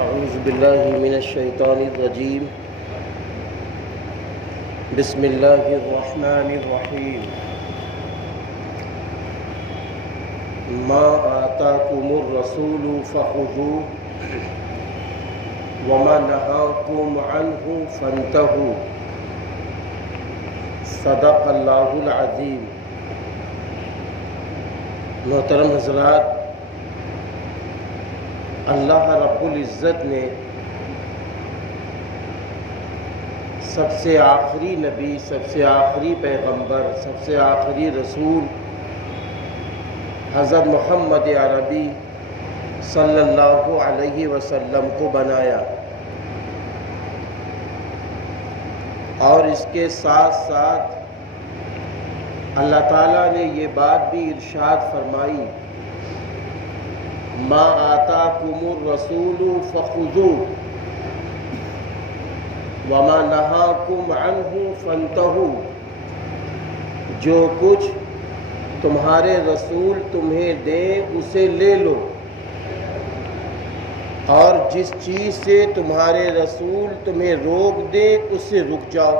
اعوذ باللہ من الشیطان الرجیم بسم اللہ الرحمن الرحیم ما آتاکم الرسول فخذوه وما نہاکم عنہ فانتہوا صدق اللہ العظیم۔ محترم حضرات، اللہ رب العزت نے سب سے آخری نبی، سب سے آخری پیغمبر، سب سے آخری رسول حضرت محمد عربی صلی اللہ علیہ وسلم کو بنایا، اور اس کے ساتھ ساتھ اللہ تعالیٰ نے یہ بات بھی ارشاد فرمائی، ما آتاکم الرسول فخذوه وما نہاکم عنہ فانتہوا، جو کچھ تمہارے رسول تمہیں دیں اسے لے لو، اور جس چیز سے تمہارے رسول تمہیں روک دے اس سے رک جاؤ۔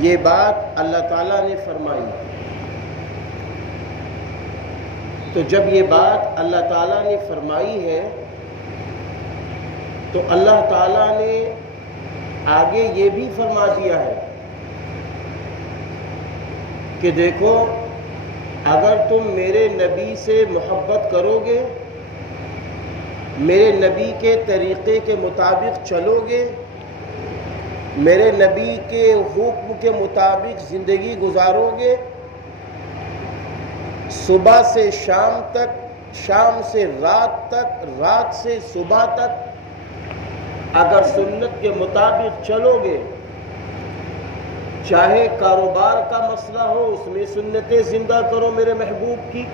یہ بات اللہ تعالیٰ نے فرمائی۔ تو جب یہ بات اللہ تعالیٰ نے فرمائی ہے تو اللہ تعالیٰ نے آگے یہ بھی فرما دیا ہے کہ دیکھو، اگر تم میرے نبی سے محبت کرو گے، میرے نبی کے طریقے کے مطابق چلو گے، میرے نبی کے حکم کے مطابق زندگی گزارو گے، صبح سے شام تک، شام سے رات تک، رات سے صبح تک اگر سنت کے مطابق چلو گے، چاہے کاروبار کا مسئلہ ہو اس میں سنتیں زندہ کرو میرے محبوب کی،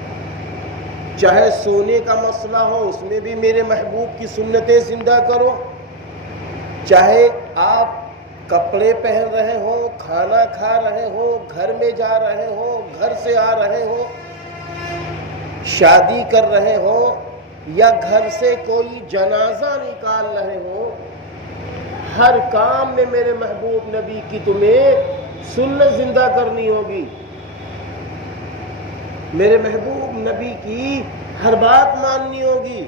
چاہے سونے کا مسئلہ ہو اس میں بھی میرے محبوب کی سنتیں زندہ کرو، چاہے آپ کپڑے پہن رہے ہو، کھانا کھا رہے ہو، گھر میں جا رہے ہو، گھر سے آ رہے ہو، شادی کر رہے ہو، یا گھر سے کوئی جنازہ نکال رہے ہو، ہر کام میں میرے محبوب نبی کی تمہیں سنت زندہ کرنی ہوگی، میرے محبوب نبی کی ہر بات ماننی ہوگی۔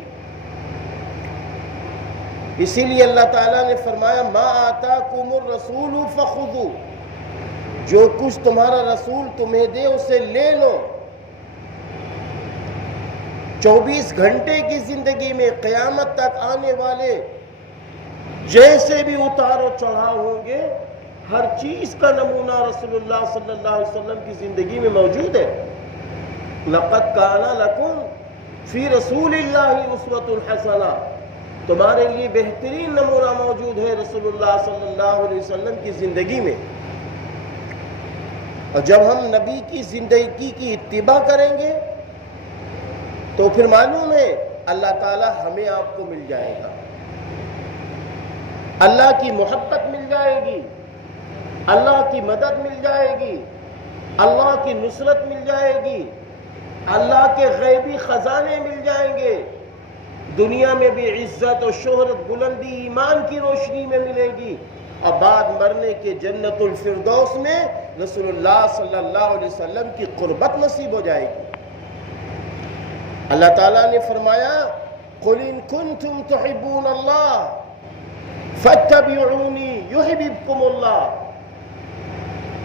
اسی لیے اللہ تعالیٰ نے فرمایا ما آتاکم الرسول فخذوه، جو کچھ تمہارا رسول تمہیں دے اسے لے لو۔ 24 گھنٹے کی زندگی میں قیامت تک آنے والے جیسے بھی اتار و چڑھاؤ ہوں گے، ہر چیز کا نمونہ رسول اللہ صلی اللہ علیہ وسلم کی زندگی میں موجود ہے۔ لَقَدْ كَانَ لَكُمْ فِي رَسُولِ اللَّهِ أُسْوَةٌ حَسَنَةٌ، تمہارے لیے بہترین نمونہ موجود ہے رسول اللہ صلی اللہ علیہ وسلم کی زندگی میں۔ اور جب ہم نبی کی زندگی کی اتباع کریں گے تو پھر معلوم ہے اللہ تعالی ہمیں آپ کو مل جائے گا، اللہ کی محبت مل جائے گی، اللہ کی مدد مل جائے گی، اللہ کی نصرت مل جائے گی، اللہ کے غیبی خزانے مل جائیں گے، دنیا میں بھی عزت و شہرت، بلندی ایمان کی روشنی میں ملے گی، اور بعد مرنے کے جنت الفردوس میں رسول اللہ صلی اللہ علیہ وسلم کی قربت نصیب ہو جائے گی۔ اللہ تعالیٰ نے فرمایا قُلْ إِن كُنتُمْ تُحِبُّونَ اللَّهَ فَاتَّبِعُونِي يُحْبِبْكُمُ اللَّهُ،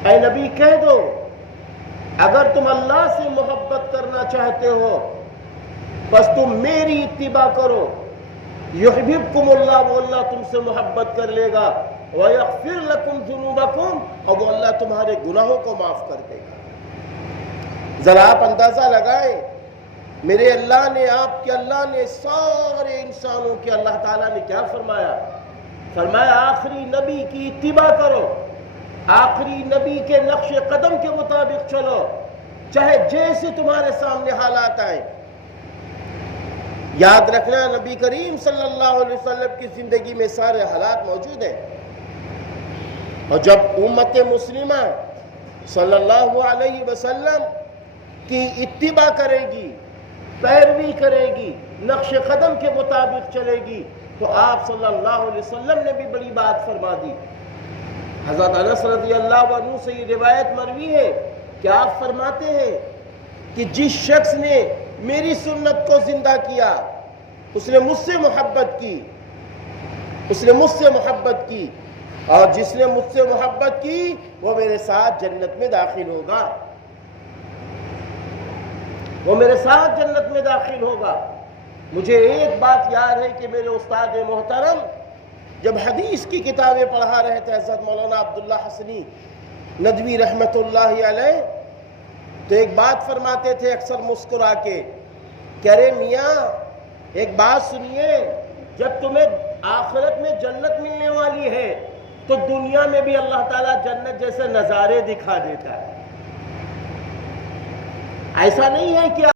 اے نبی کہہ دو اگر تم اللہ سے محبت کرنا چاہتے ہو بس تم میری اتباع کرو، یحببکم اللہ، وہ اللہ تم سے محبت کر لے گا، وَيَغْفِرْ لَكُمْ ذُنُوبَكُمْ، اور وہ اللہ تمہارے گناہوں کو معاف کر دے گا۔ ذرا آپ اندازہ لگائیں، میرے اللہ نے، آپ کے اللہ نے، سارے انسانوں کے اللہ تعالیٰ نے کیا فرمایا؟ فرمایا آخری نبی کی اتباع کرو، آخری نبی کے نقش قدم کے مطابق چلو، چاہے جیسے تمہارے سامنے حالات آئیں۔ یاد رکھنا نبی کریم صلی اللہ علیہ وسلم کی زندگی میں سارے حالات موجود ہیں، اور جب امت مسلمہ صلی اللہ علیہ وسلم کی اتباع کرے گی، پیروی کرے گی، نقش قدم کے مطابق چلے گی، تو آپ صلی اللہ علیہ وسلم نے بھی بڑی بات فرما دی۔ حضرت انس رضی اللہ عنہ سے یہ روایت مروی ہے کہ آپ فرماتے ہیں کہ جس شخص نے میری سنت کو زندہ کیا اس نے مجھ سے محبت کی، اس نے مجھ سے محبت کی، اور جس نے مجھ سے محبت کی وہ میرے ساتھ جنت میں داخل ہوگا، وہ میرے ساتھ جنت میں داخل ہوگا۔ مجھے ایک بات یاد ہے کہ میرے استاد محترم جب حدیث کی کتابیں پڑھا رہے تھے حضرت مولانا عبداللہ حسنی ندوی رحمت اللہ علیہ، تو ایک بات فرماتے تھے اکثر مسکرا کے کہ ارے میاں ایک بات سنیے، جب تمہیں آخرت میں جنت ملنے والی ہے تو دنیا میں بھی اللہ تعالیٰ جنت جیسے نظارے دکھا دیتا ہے۔ ایسا نہیں ہے کہ